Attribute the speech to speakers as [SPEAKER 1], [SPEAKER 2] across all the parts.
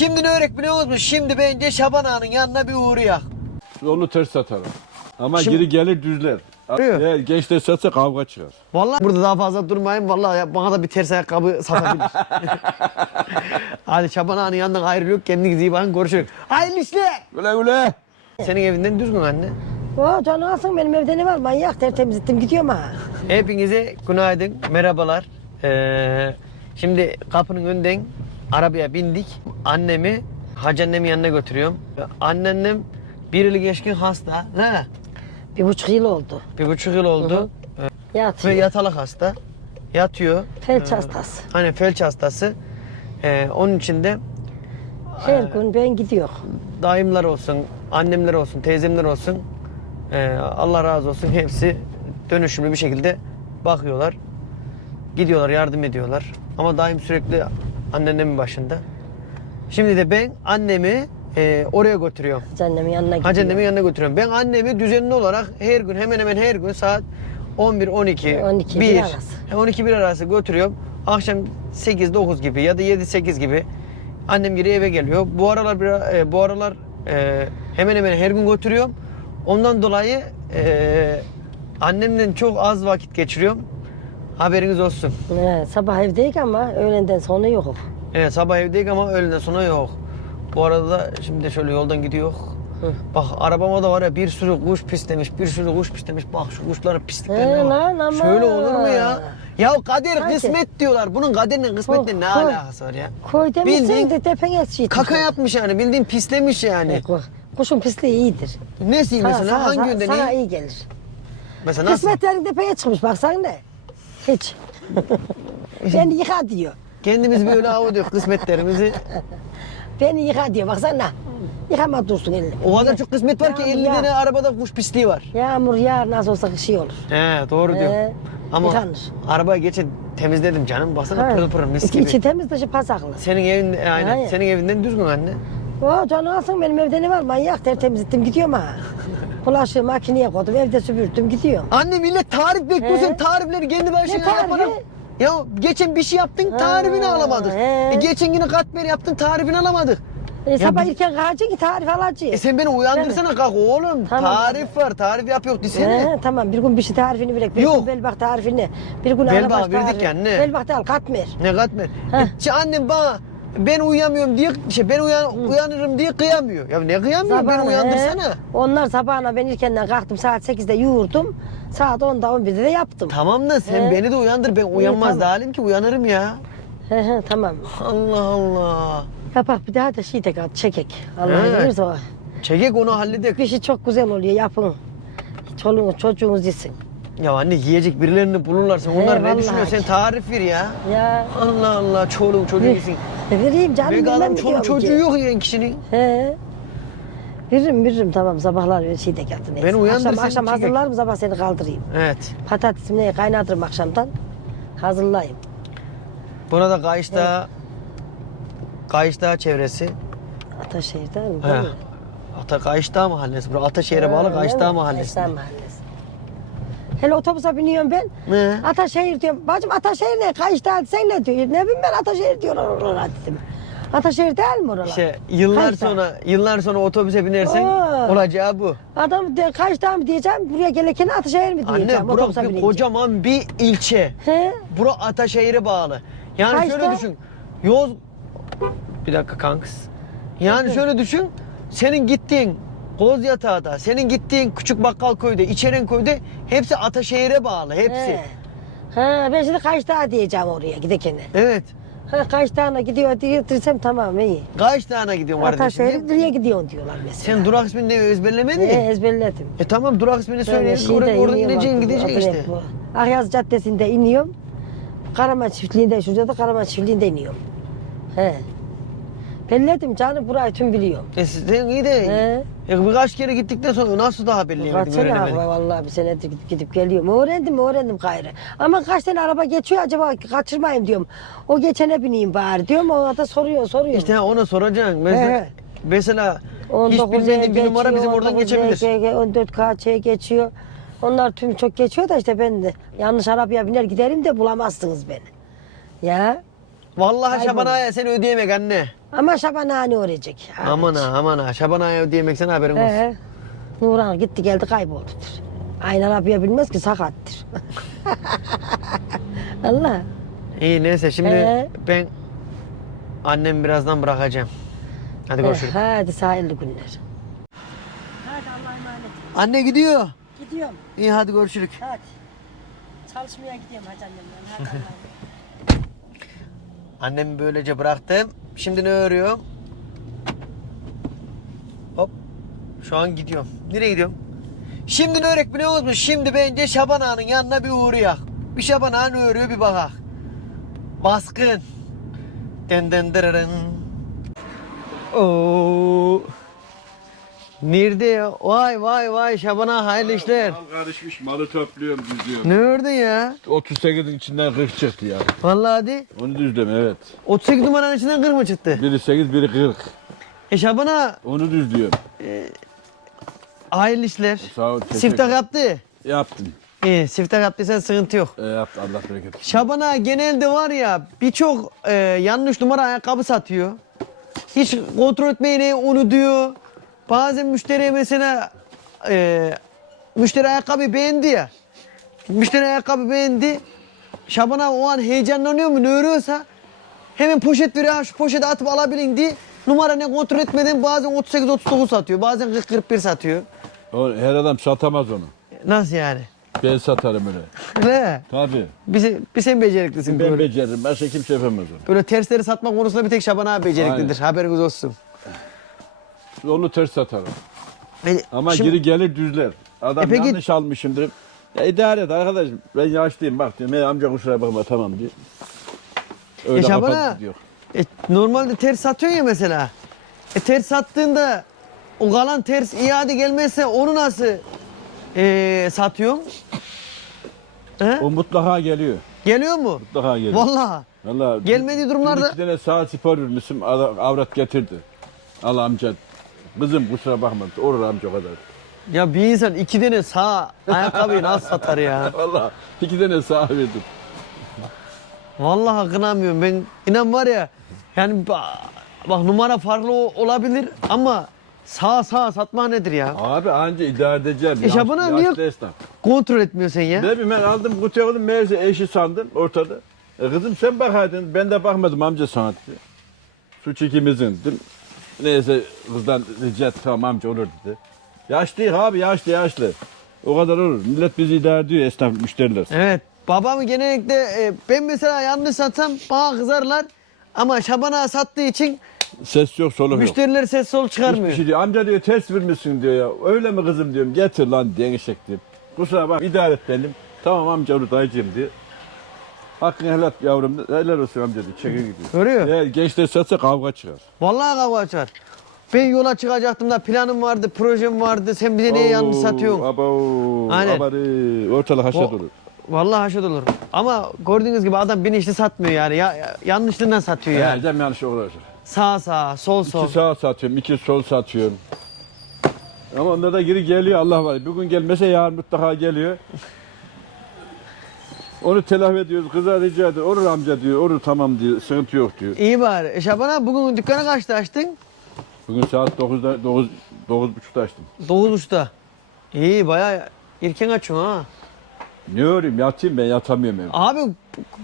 [SPEAKER 1] Şimdi ne örek biliyor musun? Şimdi bence Şaban Ağa'nın yanına bir uğrayak.
[SPEAKER 2] Yolu ters satarım. Ama
[SPEAKER 1] Şimdi-
[SPEAKER 2] geri gelir düzler.
[SPEAKER 1] Mi?
[SPEAKER 2] Eğer genç de satsa kavga çıkar.
[SPEAKER 1] Vallahi burada daha fazla durmayın. Vallahi ya- bana da bir ters ayakkabı satabilir. Hadi Şaban Ağa'nın yanından ayrılıyor. Kendinize iyi bakın. Görüşürüz. Hayırlı işler.
[SPEAKER 2] Güle güle.
[SPEAKER 1] Senin evinden düzgün anne.
[SPEAKER 3] O canı alsın benim evde ne var manyak tertemiz ettim gidiyorum ha.
[SPEAKER 1] Hepinize günaydın, merhabalar. Ee, şimdi kapının önünden arabaya bindik. Annemi hacı annemin yanına götürüyorum. Anneannem bir yıl geçkin hasta. Ne?
[SPEAKER 3] Bir buçuk yıl oldu.
[SPEAKER 1] Bir buçuk yıl oldu. Ee,
[SPEAKER 3] Yatıyor.
[SPEAKER 1] Ve yatalak hasta. Yatıyor.
[SPEAKER 3] Felç
[SPEAKER 1] Ee,
[SPEAKER 3] hastası.
[SPEAKER 1] Hani felç hastası. Ee, onun için de
[SPEAKER 3] Her gün ben gidiyor.
[SPEAKER 1] dayımlar olsun, annemler olsun, teyzemler olsun. ee, Allah razı olsun hepsi dönüşümlü bir şekilde bakıyorlar. Gidiyorlar, yardım ediyorlar. Ama daim sürekli anneannemin başında. Şimdi de ben annemi ee, oraya götürüyorum.
[SPEAKER 3] Annemin yanına gidiyor.
[SPEAKER 1] Annemin yanına götürüyorum. Ben annemi düzenli olarak her gün hemen hemen her gün saat 11 12
[SPEAKER 3] 12,
[SPEAKER 1] 1
[SPEAKER 3] bir arası.
[SPEAKER 1] 12 1 arası götürüyorum. Akşam 8 9 gibi ya da 7 8 gibi annem geri eve geliyor. Bu aralar bir e, bu aralar e, hemen hemen her gün götürüyorum. Ondan dolayı e, annemle çok az vakit geçiriyorum. Haberiniz olsun.
[SPEAKER 3] He, sabah evdeyik ama öğlenden sonra yok.
[SPEAKER 1] Evet sabah evdeyik ama öğleden sonra yok. Bu arada da şimdi de şöyle yoldan gidiyor.
[SPEAKER 3] Hı.
[SPEAKER 1] Bak arabama da var ya bir sürü kuş pislemiş, bir sürü kuş pislemiş. Bak şu kuşların pisliklerine
[SPEAKER 3] He,
[SPEAKER 1] bak.
[SPEAKER 3] lan ama.
[SPEAKER 1] Şöyle olur mu ya? Ya kader
[SPEAKER 3] Sanki.
[SPEAKER 1] kısmet diyorlar. Bunun kaderle kısmetle
[SPEAKER 3] Koy,
[SPEAKER 1] ne
[SPEAKER 3] koy.
[SPEAKER 1] alakası var ya?
[SPEAKER 3] Koy
[SPEAKER 1] Bildiğin
[SPEAKER 3] de tepene şey.
[SPEAKER 1] Kaka yapmış yani bildiğin pislemiş yani.
[SPEAKER 3] Kuşun pisliği iyidir.
[SPEAKER 1] Nesi mesela hangi yönden
[SPEAKER 3] sana
[SPEAKER 1] iyi?
[SPEAKER 3] iyi gelir.
[SPEAKER 1] Mesela nasıl?
[SPEAKER 3] Kısmetlerin tepeye çıkmış baksana ne? Hiç. Beni yıka diyor.
[SPEAKER 1] Kendimiz böyle avuduyor kısmetlerimizi.
[SPEAKER 3] Beni yıka diyor baksana. Yıkama dursun elini.
[SPEAKER 1] O kadar çok kısmet var ki
[SPEAKER 3] Yağmur
[SPEAKER 1] 50
[SPEAKER 3] yağ-
[SPEAKER 1] tane arabada kuş pisliği var.
[SPEAKER 3] Yağmur yağar nasıl olsa şey olur.
[SPEAKER 1] He doğru diyor.
[SPEAKER 3] He,
[SPEAKER 1] Ama
[SPEAKER 3] yıkanır.
[SPEAKER 1] arabaya geçe temizledim canım. Baksana
[SPEAKER 3] Ha,
[SPEAKER 1] pırıl pırıl mis
[SPEAKER 3] içi-
[SPEAKER 1] gibi.
[SPEAKER 3] İçi temiz dışı pasaklı.
[SPEAKER 1] Senin evin aynen.
[SPEAKER 3] Hayır.
[SPEAKER 1] Senin evinden düzgün anne.
[SPEAKER 3] O canı alsın benim evde ne var manyak tertemiz ettim gidiyorum ha. Bulaşığı makineye koydum evde süpürttüm gidiyorum.
[SPEAKER 1] Anne millet tarif bekliyor.
[SPEAKER 3] He.
[SPEAKER 1] Sen tarifleri kendi başına
[SPEAKER 3] Ne tarifi?
[SPEAKER 1] yaparım. Ya geçen bir şey yaptın
[SPEAKER 3] Ha,
[SPEAKER 1] tarifini alamadık.
[SPEAKER 3] he.
[SPEAKER 1] E, geçen yine katmer yaptın tarifini alamadık.
[SPEAKER 3] E, sabah
[SPEAKER 1] bir-
[SPEAKER 3] erken kalkacaksın ki tarif alacaksın.
[SPEAKER 1] E sen beni uyandırsana kalk oğlum.
[SPEAKER 3] Tamam.
[SPEAKER 1] Tarif var. Tarif yap yok desene.
[SPEAKER 3] He, tamam bir gün bir şey tarifini verek, bir
[SPEAKER 1] Yok.
[SPEAKER 3] gün belbak tarifini, bir gün
[SPEAKER 1] Belbak
[SPEAKER 3] arabaş
[SPEAKER 1] verdik ya, ne?
[SPEAKER 3] Belbak al katmer.
[SPEAKER 1] Ne katmer?
[SPEAKER 3] Heh.
[SPEAKER 1] E, şey, annem bana ben uyuyamıyorum diye şey ben uyan, uyanırım diye kıyamıyor. Ya ne kıyamıyor?
[SPEAKER 3] Sabahına,
[SPEAKER 1] uyandırsana.
[SPEAKER 3] he. Onlar sabahına ben erkenden kalktım saat 8'de yoğurdum. Saat 10'da 11'de de yaptım.
[SPEAKER 1] Tamam da sen
[SPEAKER 3] He.
[SPEAKER 1] beni de uyandır. Ben uyanmaz
[SPEAKER 3] tamam.
[SPEAKER 1] değilim ki uyanırım ya.
[SPEAKER 3] He he tamam.
[SPEAKER 1] Allah Allah.
[SPEAKER 3] Ya bak bir daha da şey de kat çekek. Allah
[SPEAKER 1] He.
[SPEAKER 3] verirse o.
[SPEAKER 1] Çekek onu halledek.
[SPEAKER 3] Bir şey çok güzel oluyor yapın. Çoluğunuz çocuğunuz yesin.
[SPEAKER 1] Ya anne yiyecek birilerini bulurlarsa onlar ne
[SPEAKER 3] vallahi
[SPEAKER 1] düşünüyor? Sen tarif ver ya.
[SPEAKER 3] Ya
[SPEAKER 1] Allah Allah çoluğun çocuğu yesin.
[SPEAKER 3] Vereyim canım.
[SPEAKER 1] Büyük
[SPEAKER 3] bilmem
[SPEAKER 1] adam çoluk
[SPEAKER 3] diyorum
[SPEAKER 1] çocuğu
[SPEAKER 3] ki.
[SPEAKER 1] yok yiyen kişinin.
[SPEAKER 3] He. Veririm veririm tamam sabahlar şey de katın.
[SPEAKER 1] Beni uyandır,
[SPEAKER 3] Akşam, akşam hazırlarım sabah seni kaldırayım.
[SPEAKER 1] Evet.
[SPEAKER 3] Patatesimi kaynatırım akşamdan. Hazırlayayım.
[SPEAKER 1] Buna da Kayışdağ, Kayışdağ çevresi.
[SPEAKER 3] Ataşehir'den mi?
[SPEAKER 1] He. Ata Kayışdağ mahallesi. Burası Ataşehir'e bağlı
[SPEAKER 3] değil mi?
[SPEAKER 1] mahallesi.
[SPEAKER 3] Kayışdağ mahallesi. Hele otobüse biniyorum ben.
[SPEAKER 1] Ne?
[SPEAKER 3] Ataşehir diyorum. Bacım Ataşehir ne? Kayışdağ sen ne diyor? Ne bileyim ben Ataşehir diyorlar oralara dedim. Ataşehir değil mi oralar?
[SPEAKER 1] İşte yıllar
[SPEAKER 3] Kayışdağ.
[SPEAKER 1] sonra yıllar sonra otobüse binersen
[SPEAKER 3] Aa.
[SPEAKER 1] olacağı bu.
[SPEAKER 3] Adam de, Kayışdağ mı diyeceğim? Buraya gelirken Ataşehir mi diyeceğim?
[SPEAKER 1] Anne
[SPEAKER 3] otobüse
[SPEAKER 1] burası bir
[SPEAKER 3] binince.
[SPEAKER 1] kocaman bir ilçe.
[SPEAKER 3] He?
[SPEAKER 1] Bura Ataşehir'e bağlı. Yani
[SPEAKER 3] Kaçta?
[SPEAKER 1] şöyle düşün. Yoz... Bir dakika kanks. Yani şöyle düşün. Senin gittiğin Kozyatağ'da, senin gittiğin küçük bakkal köyde, İçeren köyde hepsi Ataşehir'e bağlı. Hepsi.
[SPEAKER 3] He. Ha, ben şimdi Kayışdağ diyeceğim oraya gidekene.
[SPEAKER 1] Evet.
[SPEAKER 3] Ha, Kayışdağ'ına gidiyor diye dirsem tamam iyi.
[SPEAKER 1] Kaç tane gidiyorsun kardeşim?
[SPEAKER 3] Ataşehir nereye gidiyorsun diyorlar mesela.
[SPEAKER 1] Sen durak ismini ezberlemedin
[SPEAKER 3] He,
[SPEAKER 1] mi?
[SPEAKER 3] ezberledim.
[SPEAKER 1] E tamam durak ismini söyle.
[SPEAKER 3] Böyle şeyde
[SPEAKER 1] Oraya, oradan ineceksin gideceksin işte.
[SPEAKER 3] Akyaz Caddesi'nde iniyorum. Karaman çiftliğinde, şurada da Karaman çiftliğinde iniyorum. He. Belledim canım burayı tüm biliyorum.
[SPEAKER 1] E sen iyi de
[SPEAKER 3] He.
[SPEAKER 1] E, birkaç kere gittikten sonra nasıl daha
[SPEAKER 3] Kaç
[SPEAKER 1] belleyemedin,
[SPEAKER 3] sene vallahi bir senedir gidip, gidip geliyorum. Öğrendim öğrendim gayrı. Ama kaç tane araba geçiyor acaba kaçırmayayım diyorum. O geçene bineyim bari diyorum. O da soruyor soruyor.
[SPEAKER 1] İşte ona soracaksın. Mesela,
[SPEAKER 3] He.
[SPEAKER 1] mesela hiç
[SPEAKER 3] 19
[SPEAKER 1] bilmediğin bir numara bizim oradan
[SPEAKER 3] 19
[SPEAKER 1] geçebilir.
[SPEAKER 3] LG, 14 KC geçiyor. Onlar tüm çok geçiyor da işte ben de yanlış arabaya biner giderim de bulamazsınız beni. Ya
[SPEAKER 1] Vallahi
[SPEAKER 3] Kaybolur.
[SPEAKER 1] Şaban Ağa'ya seni ödeyemek anne.
[SPEAKER 3] Ama Şaban ağa ne öğrenecek?
[SPEAKER 1] Aman ha aman ha. Şaban Ağa'ya ödeyemek sana haberin olsun.
[SPEAKER 3] Ee, Nurhan gitti geldi kayboldudur. Aynen abiye bilmez ki sakattır. Allah.
[SPEAKER 1] İyi neyse şimdi
[SPEAKER 3] Ee?
[SPEAKER 1] ben annemi birazdan bırakacağım. Hadi görüşürüz.
[SPEAKER 3] hadi sahilli günler. Hadi Allah'a emanet.
[SPEAKER 1] Anne gidiyor.
[SPEAKER 3] Gidiyorum.
[SPEAKER 1] İyi hadi görüşürük.
[SPEAKER 3] Hadi. Çalışmaya gidiyorum hacı annemle. Hadi Allah'a emanet.
[SPEAKER 1] Annemi böylece bıraktım. Şimdi ne örüyorum? Hop. Şu an gidiyorum. Nereye gidiyorum? Şimdi ne örek biliyor musun? Şimdi bence Şaban Ağa'nın yanına bir uğrayak. Bir Şaban Ağa ne örüyor bir bakak. Baskın. Den den. Oo. Nerede ya? Vay vay vay Şaban Ağa hayırlı işler.
[SPEAKER 2] Mal karışmış malı topluyorum düzlüyorum.
[SPEAKER 1] Ne ördün ya?
[SPEAKER 2] 38'in içinden 40 çıktı ya.
[SPEAKER 1] Vallahi hadi.
[SPEAKER 2] Onu düzleme evet.
[SPEAKER 1] 38 numaranın içinden 40 mı çıktı?
[SPEAKER 2] Biri 8 biri 40.
[SPEAKER 1] E Şaban Ağa
[SPEAKER 2] Onu düzlüyorum.
[SPEAKER 1] hayırlı işler.
[SPEAKER 2] Sağ ol. teşekkür-
[SPEAKER 1] Siftah yaptı.
[SPEAKER 2] Yaptım.
[SPEAKER 1] İyi siftah yaptıysan sıkıntı yok.
[SPEAKER 2] E, yaptı Allah bereket. versin.
[SPEAKER 1] Şaban Ağa genelde var ya birçok e, yanlış numara ayakkabı satıyor. Hiç kontrol etmeyi onu diyor. Bazen müşteriye mesela e, müşteri ayakkabı beğendi ya. Müşteri ayakkabı beğendi. Şaban Ağa o an heyecanlanıyor mu ne örüyorsa hemen poşet veriyor. "Ha, Şu poşeti atıp alabilin diye numara ne kontrol etmeden bazen 38-39 satıyor. Bazen 40-41 satıyor.
[SPEAKER 2] O, her adam satamaz onu.
[SPEAKER 1] Nasıl yani?
[SPEAKER 2] Ben satarım öyle.
[SPEAKER 1] Ne?
[SPEAKER 2] Tabii.
[SPEAKER 1] Bir, bir sen beceriklisin
[SPEAKER 2] Ben
[SPEAKER 1] böyle.
[SPEAKER 2] beceririm. Başka kimse yapamaz onu.
[SPEAKER 1] Böyle tersleri satmak konusunda bir tek Şaban abi beceriklidir. Haberiniz olsun.
[SPEAKER 2] Onu ters satarım.
[SPEAKER 1] E,
[SPEAKER 2] Ama
[SPEAKER 1] şimdi-
[SPEAKER 2] geri gelir düzler. Adam
[SPEAKER 1] E peki-
[SPEAKER 2] yanlış almışımdır. Ya idare et arkadaşım. Ben yaşlıyım bak diyorum. "Hey amca kusura bakma tamam diyor. Öyle
[SPEAKER 1] E Şaban
[SPEAKER 2] kapatıp
[SPEAKER 1] ağa,
[SPEAKER 2] gidiyor.
[SPEAKER 1] e, normalde ters satıyorsun ya mesela. E, ters sattığında o kalan ters iade gelmezse onu nasıl e, satıyorsun? He?
[SPEAKER 2] O mutlaka geliyor.
[SPEAKER 1] Geliyor mu?
[SPEAKER 2] Mutlaka geliyor.
[SPEAKER 1] Vallahi.
[SPEAKER 2] Vallahi
[SPEAKER 1] Gelmediği
[SPEAKER 2] dün-
[SPEAKER 1] durumlarda-
[SPEAKER 2] dün iki tane saat spor vermişim. ada- Avrat getirdi. Allah amca. Kızım kusura bakma. Olur amca o kadar.
[SPEAKER 1] Ya bir insan iki tane sağ ayakkabıyı nasıl satar ya?
[SPEAKER 2] Vallahi iki tane sağ verdim.
[SPEAKER 1] Vallahi kınamıyorum. Ben inan var ya yani ba- bak numara farklı o- olabilir ama sağ sağ satma nedir ya?
[SPEAKER 2] Abi anca idare edeceğim.
[SPEAKER 1] E
[SPEAKER 2] Yaş-
[SPEAKER 1] abi niye-
[SPEAKER 2] esnaf.
[SPEAKER 1] Kontrol etmiyorsun ya.
[SPEAKER 2] Ne bileyim ben aldım kutuya koydum meğerse eşi sandım ortada. E kızım sen bakaydın ben de bakmadım amca sana dedi. Suç ikimizin dedim. Neyse kızdan rica etti tamam amca olur dedi. Yaşlı abi yaşlı yaşlı. O kadar olur. Millet bizi idare ediyor esnaf müşteriler.
[SPEAKER 1] Evet. Babamı genellikle e, ben mesela yanlış satsam bana kızarlar. Ama Şaban'a sattığı için
[SPEAKER 2] Ses yok soluk yok.
[SPEAKER 1] müşteriler ses sol çıkarmıyor.
[SPEAKER 2] Hiçbir şey diyor. Amca diyor ters vermişsin diyor ya. Öyle mi kızım diyorum. Getir lan diye eşek diyorum. Kusura bak idare et benim. Tamam amca onu dayıcım diyor. Hakkını helal et yavrum. Helal olsun amca diyor. Çekiyor gidiyor.
[SPEAKER 1] Görüyor.
[SPEAKER 2] Eğer gençler satsa kavga çıkar.
[SPEAKER 1] Vallahi kavga açar. Ben yola çıkacaktım da planım vardı, projem vardı. Sen bize niye yanlış satıyorsun?
[SPEAKER 2] Abo.
[SPEAKER 1] Aynen.
[SPEAKER 2] Abarı. Ortalık haşat
[SPEAKER 1] O-
[SPEAKER 2] olur.
[SPEAKER 1] Vallahi haşat olur. Ama gördüğünüz gibi adam bilinçli satmıyor yani. Ya, ya- yanlışlığından satıyor
[SPEAKER 2] Yani. Cem yanlış olur.
[SPEAKER 1] Sağ sağ, sol sol.
[SPEAKER 2] İki sağ satıyorum, iki sol satıyorum. Ama onda da geri geliyor Allah var. Bugün gelmese yarın mutlaka geliyor. Onu telafi ediyoruz. Kıza rica ediyor. Olur amca diyor. Olur tamam diyor. Sıkıntı yok diyor.
[SPEAKER 1] İyi bari. E Şaban abi bugün dükkanı kaçta açtın?
[SPEAKER 2] Bugün saat 9'da 9 9.30'da açtım.
[SPEAKER 1] 9.30'da. İyi bayağı erken açıyorsun ha.
[SPEAKER 2] Ne öreyim yatayım ben yatamıyorum evde.
[SPEAKER 1] Abi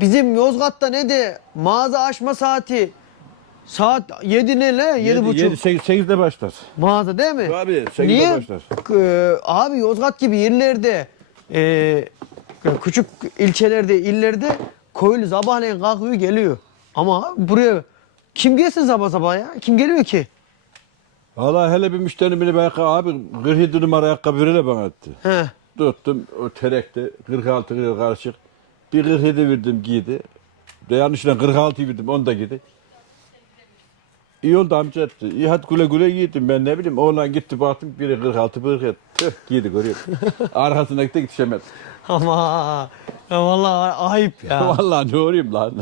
[SPEAKER 1] bizim Yozgat'ta ne de mağaza açma saati saat 7 ne le? 7 buçuk.
[SPEAKER 2] 8'de başlar.
[SPEAKER 1] Mağaza değil mi?
[SPEAKER 2] Abi 8'de
[SPEAKER 1] Niye?
[SPEAKER 2] başlar.
[SPEAKER 1] Ee, abi Yozgat gibi yerlerde e, küçük ilçelerde, illerde köylü sabahleyin kalkıyor geliyor. Ama buraya kim gelsin sabah sabah ya? Kim geliyor ki?
[SPEAKER 2] Valla hele bir müşteri beni ben abi 47 numara ayakkabı öyle bana etti.
[SPEAKER 1] He.
[SPEAKER 2] Tuttum o terekte 46 kilo karışık. Bir 47 verdim giydi. De yanlışla 46 verdim onu da giydi. İyi oldu amca etti. İyi hadi güle güle giydim ben ne bileyim. Oğlan gitti baktım biri 46 biri 47. Tüh giydi görüyor. Arkasına gitti yetişemedi.
[SPEAKER 1] Ama ya vallahi ayıp ya.
[SPEAKER 2] Vallahi ne olayım lan.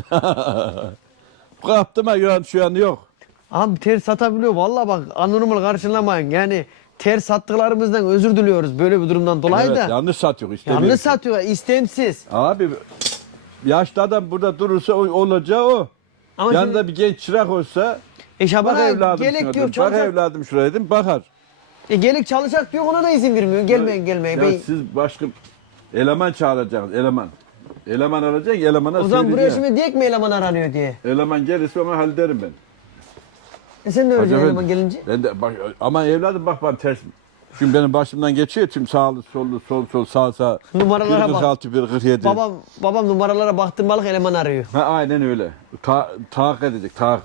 [SPEAKER 2] Kaptım ha şu an, şu an yok.
[SPEAKER 1] Abi ters satabiliyor. Vallahi bak anormal karşılamayın. Yani ters sattıklarımızdan özür diliyoruz böyle bir durumdan dolayı
[SPEAKER 2] Evet,
[SPEAKER 1] da.
[SPEAKER 2] yanlış satıyor işte.
[SPEAKER 1] Yanlış satıyor istemsiz.
[SPEAKER 2] Abi yaşlı adam burada durursa o, olacağı o.
[SPEAKER 1] Ama
[SPEAKER 2] Yanında
[SPEAKER 1] şimdi-
[SPEAKER 2] bir genç çırak olsa
[SPEAKER 1] E Şaban
[SPEAKER 2] bak
[SPEAKER 1] abi
[SPEAKER 2] evladım şuna
[SPEAKER 1] diyor
[SPEAKER 2] dedim. Bak
[SPEAKER 1] çalışacak.
[SPEAKER 2] evladım şuraya dedim. Bakar.
[SPEAKER 1] E gelek çalışacak diyor ona da izin vermiyor. Gelmeyin gelmeyin.
[SPEAKER 2] Ya
[SPEAKER 1] Ben-
[SPEAKER 2] siz başka eleman çağıracaksınız. Eleman. Eleman alacaksın. Elemana
[SPEAKER 1] o zaman buraya
[SPEAKER 2] söyleyeceksin.
[SPEAKER 1] şimdi diyek mi eleman aranıyor diye.
[SPEAKER 2] Eleman gelirse ona hallederim ben.
[SPEAKER 1] E sen
[SPEAKER 2] Hacı
[SPEAKER 1] öleceksin eleman
[SPEAKER 2] efendi,
[SPEAKER 1] gelince?
[SPEAKER 2] Ben de bak ama evladım bak ben ters. Şimdi benim başımdan geçiyor tüm sağlı sollu sol sol sağ sağ.
[SPEAKER 1] Numaralara bak.
[SPEAKER 2] 146 147.
[SPEAKER 1] Babam babam numaralara baktırmalık eleman arıyor.
[SPEAKER 2] Ha aynen öyle. Ta taak edecek. Taak.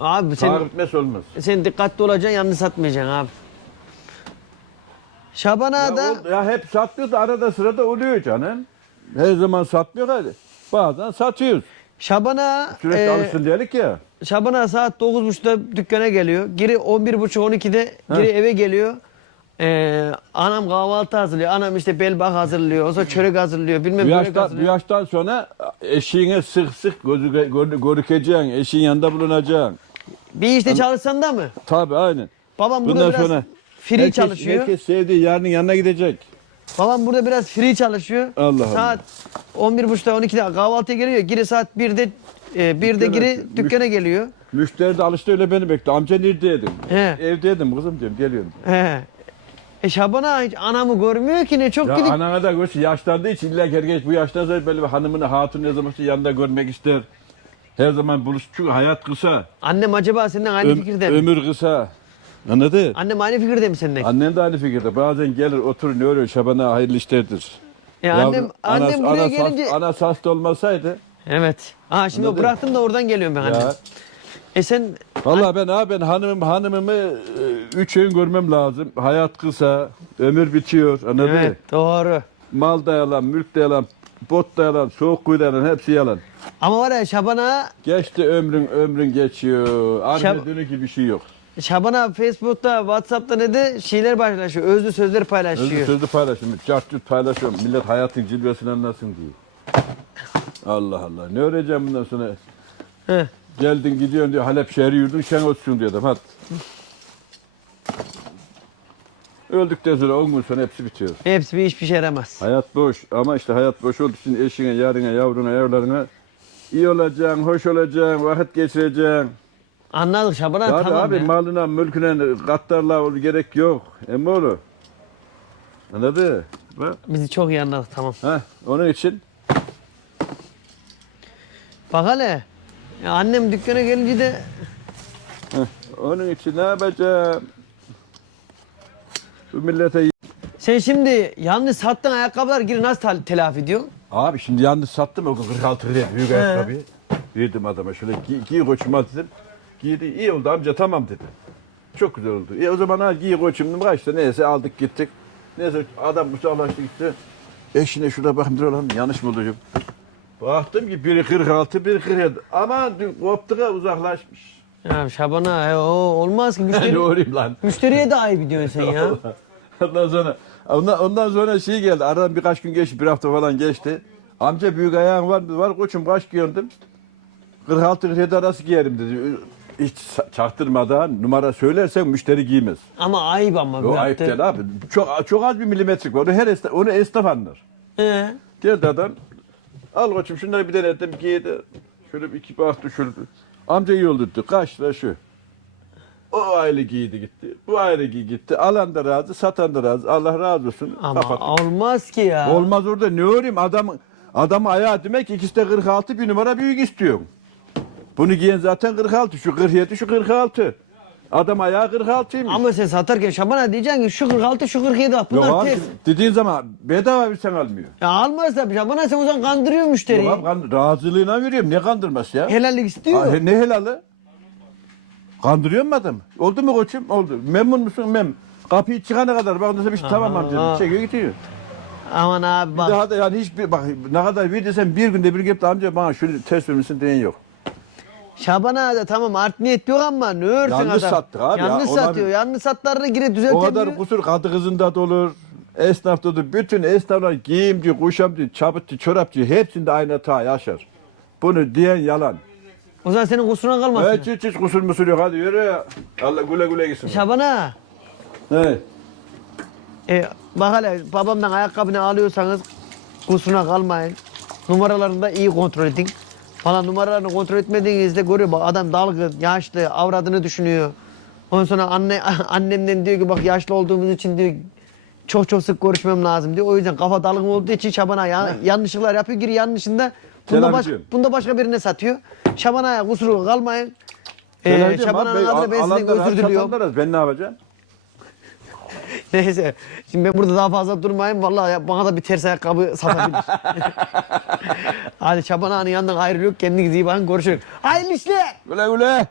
[SPEAKER 1] Abi sen
[SPEAKER 2] Taak bitmez olmaz.
[SPEAKER 1] sen dikkatli olacaksın yanlış satmayacaksın abi. Şaban
[SPEAKER 2] Ya,
[SPEAKER 1] Ağa da
[SPEAKER 2] o- ya hep satmıyor da arada sırada oluyor canım. Her zaman satmıyor hadi. Bazen satıyoruz.
[SPEAKER 1] Şaban Ağa,
[SPEAKER 2] Sürekli
[SPEAKER 1] e,
[SPEAKER 2] alışsın diyelim ya.
[SPEAKER 1] Şaban Ağa saat 9.30'da dükkana geliyor. Geri 11.30-12'de geri eve geliyor. Ee, anam kahvaltı hazırlıyor. Anam işte belbak hazırlıyor. O sonra çörek hazırlıyor. Bilmem
[SPEAKER 2] Bu
[SPEAKER 1] börek
[SPEAKER 2] yaştan, bu
[SPEAKER 1] hazırlıyor.
[SPEAKER 2] yaştan sonra eşiğine sık sık gözü, gör- görükeceksin. Eşiğin yanında bulunacaksın.
[SPEAKER 1] Bir işte çalışsan da mı?
[SPEAKER 2] Tabii aynen.
[SPEAKER 1] Babam burada
[SPEAKER 2] Bundan
[SPEAKER 1] biraz
[SPEAKER 2] sonra
[SPEAKER 1] free
[SPEAKER 2] herkes,
[SPEAKER 1] çalışıyor.
[SPEAKER 2] Herkes sevdiği yarının yanına gidecek.
[SPEAKER 1] Babam burada biraz free çalışıyor.
[SPEAKER 2] Allah Allah.
[SPEAKER 1] Saat 11.30'da 12'de kahvaltıya geliyor. Geri saat 1'de e, 1'de
[SPEAKER 2] Dükkana-
[SPEAKER 1] geri dükkana geliyor.
[SPEAKER 2] Müşteri de alıştı öyle beni bekliyor. Amca neredeydin?
[SPEAKER 1] He.
[SPEAKER 2] Evdeydim kızım diyorum geliyorum.
[SPEAKER 1] He. E Şaban Ağa hiç anamı görmüyor ki ne çok
[SPEAKER 2] Ya
[SPEAKER 1] gidip.
[SPEAKER 2] anana da görsün yaşlandığı için illa her geç bu yaştan sonra böyle bir hanımını hatun ne zaman yanında görmek ister. Her zaman buluş çünkü hayat kısa.
[SPEAKER 1] Annem acaba senden aynı
[SPEAKER 2] Öm-
[SPEAKER 1] fikirde mi?
[SPEAKER 2] ömür kısa. Anladın?
[SPEAKER 1] Annem aynı fikirde mi seninle?
[SPEAKER 2] Annen de aynı fikirde. Bazen gelir oturur ne oluyor Şaban'a hayırlı işlerdir.
[SPEAKER 1] E annem
[SPEAKER 2] Yavrum,
[SPEAKER 1] annem
[SPEAKER 2] anas-
[SPEAKER 1] buraya
[SPEAKER 2] anas
[SPEAKER 1] gelince
[SPEAKER 2] anas hasta olmasaydı.
[SPEAKER 1] Evet. Ha şimdi
[SPEAKER 2] Anladın?
[SPEAKER 1] bıraktım da oradan geliyorum ben annem.
[SPEAKER 2] Ya.
[SPEAKER 1] E sen
[SPEAKER 2] Vallahi ben abi ben hanımım hanımımı e, üç öğün görmem lazım. Hayat kısa, ömür bitiyor. Anladın mı?
[SPEAKER 1] evet doğru.
[SPEAKER 2] Mal da yalan, mülk de yalan, bot da yalan, soğuk kuyu da yalan, hepsi yalan.
[SPEAKER 1] Ama var ya Şaban Ağa,
[SPEAKER 2] Geçti ömrün, ömrün geçiyor.
[SPEAKER 1] Şab-
[SPEAKER 2] Arne dönü gibi bir şey yok.
[SPEAKER 1] Şaban Ağa Facebook'ta, Whatsapp'ta ne de şeyler paylaşıyor. Özlü sözler paylaşıyor.
[SPEAKER 2] Sözlü sözlü paylaşıyorum. Cart curt paylaşıyorum. Millet hayatın cilvesini anlasın diye. Allah Allah. Ne öğreneceğim bundan sonra?
[SPEAKER 1] Heh.
[SPEAKER 2] Geldin gidiyorsun diyor. Halep şehri yurdun şen olsun diyor adam. Hadi. Öldükten sonra 10 gün sonra hepsi bitiyor.
[SPEAKER 1] Hepsi bir hiçbir şey yaramaz.
[SPEAKER 2] Hayat boş ama işte hayat boş olduğu için eşine, yarına, yavruna, yavrularına iyi olacaksın, hoş olacaksın, vakit geçireceksin.
[SPEAKER 1] Anladık Şaban tamam
[SPEAKER 2] abi
[SPEAKER 1] ya.
[SPEAKER 2] malına, mülküne katlarla ol gerek yok. Emmoğlu. Anladın? Bak.
[SPEAKER 1] Bizi çok iyi anladık tamam.
[SPEAKER 2] Heh, onun için
[SPEAKER 1] Bak hele. Ya annem dükkana gelince de
[SPEAKER 2] heh, onun için ne yapacağım? Bu millete
[SPEAKER 1] sen şimdi yanlış sattığın ayakkabılar geri nasıl tel- telafi ediyorsun?
[SPEAKER 2] Abi şimdi yanlış sattım o 46 liraya büyük ayakkabıyı. Verdim adama şöyle giy, giy koçuma dedim. Giydi iyi oldu amca tamam dedi. Çok güzel oldu. E o zaman ha giy koçum dedim kaçtı neyse aldık gittik. Neyse adam kucaklaştı gitti. Eşine şurada bakayım dur lan yanlış mı olacak? Baktım ki biri 46 biri 47. Ama koptuğa uzaklaşmış.
[SPEAKER 1] Ya Şaban Ağa he, o olmaz ki
[SPEAKER 2] ne
[SPEAKER 1] müşteri,
[SPEAKER 2] olayım lan?
[SPEAKER 1] müşteriye de ayıp ediyorsun sen ya.
[SPEAKER 2] ondan sonra ondan, ondan sonra şey geldi. Aradan birkaç gün geçti. Bir hafta falan geçti. Amca büyük ayağın var mı? Var koçum kaç giyiyordum? 46-47 arası giyerim dedi. Hiç çaktırmadan numara söylersen müşteri giymez.
[SPEAKER 1] Ama ayıp ama.
[SPEAKER 2] O ayıp
[SPEAKER 1] yaptı.
[SPEAKER 2] değil abi. Çok çok az bir milimetrik var. Onu her esnaf, onu esnaf anlar.
[SPEAKER 1] He.
[SPEAKER 2] Geldi adam. Al koçum şunları bir denedim giydi. Şöyle bir iki baktı şöyle. Amca iyi oldu. Kaç lira şu. O aile giydi gitti. Bu aile giy gitti. Alan da razı, satan da razı. Allah razı olsun.
[SPEAKER 1] Ama
[SPEAKER 2] Kapat.
[SPEAKER 1] olmaz ki ya.
[SPEAKER 2] Olmaz orada ne öreyim adam adam ayağı demek ki ikisi de 46 bir numara büyük istiyor. Bunu giyen zaten 46 şu 47 şu 46. Adam ayağı 46'ymış.
[SPEAKER 1] Ama sen satarken Şaban Ağa diyeceksin ki şu 46 şu 47 bak bunlar
[SPEAKER 2] Yok abi dediğin zaman bedava versen almıyor.
[SPEAKER 1] Ya almaz tabii Şaban Ağa sen o zaman kandırıyor
[SPEAKER 2] Yok
[SPEAKER 1] müşteriyi.
[SPEAKER 2] abi kan- razılığına veriyorum ne kandırması ya?
[SPEAKER 1] Helallik istiyor.
[SPEAKER 2] Aa, he- ne helalı? Kandırıyor mu adam? Oldu mu koçum? Oldu. Memnun musun? Mem. Kapıyı çıkana kadar bak sonra bir şey tamam amca. Çekiyor gidiyor.
[SPEAKER 1] Aman abi
[SPEAKER 2] Bir
[SPEAKER 1] bak.
[SPEAKER 2] daha da yani hiçbir bak ne kadar bir desem bir günde bir gelip de amca bana şunu test vermişsin diyen yok.
[SPEAKER 1] Şaban Ağa da tamam art niyet yok ama ne örsün
[SPEAKER 2] Yanlış
[SPEAKER 1] adam.
[SPEAKER 2] sattık abi ya,
[SPEAKER 1] Yanlış
[SPEAKER 2] ona
[SPEAKER 1] satıyor. Yanlış satlarını geri
[SPEAKER 2] O
[SPEAKER 1] düzeltemiyor.
[SPEAKER 2] kadar kusur kadı kızında da olur. Esnafta da bütün esnaflar giyimci, kuşamcı, çabutçu, çorapçı hepsinde aynı hata yaşar. Bunu diyen yalan.
[SPEAKER 1] O zaman senin kusuruna kalmasın.
[SPEAKER 2] Hiç hiç hiç kusur musur yok hadi yürü. Allah güle güle gitsin.
[SPEAKER 1] Şaban Ağa.
[SPEAKER 2] Evet.
[SPEAKER 1] E, bak hele babamdan ayakkabını alıyorsanız kusuruna kalmayın. Numaralarını da iyi kontrol edin. Falan numaralarını kontrol etmediğinizde görüyor. Bak adam dalgın, yaşlı, avradını düşünüyor. Ondan sonra anne annemden diyor ki bak yaşlı olduğumuz için diyor çok çok sık görüşmem lazım diyor. O yüzden kafa dalgın olduğu için Şaban'a ya, yanlışlıklar yapıyor. Giri yanlışında bunda, baş, bunda başka birine satıyor. Şaban'a kusuru kalmayın. Ee, Şaban'ın adına ben sizden özür diliyorum.
[SPEAKER 2] Ben ne yapacağım?
[SPEAKER 1] Neyse. Şimdi ben burada daha fazla durmayayım. Vallahi ya bana da bir ters ayakkabı satabilir. Hadi Şaban ağanın yanından ayrılıyor. Kendinize iyi bakın. Görüşürüz. Hayırlı işler.
[SPEAKER 2] Güle güle.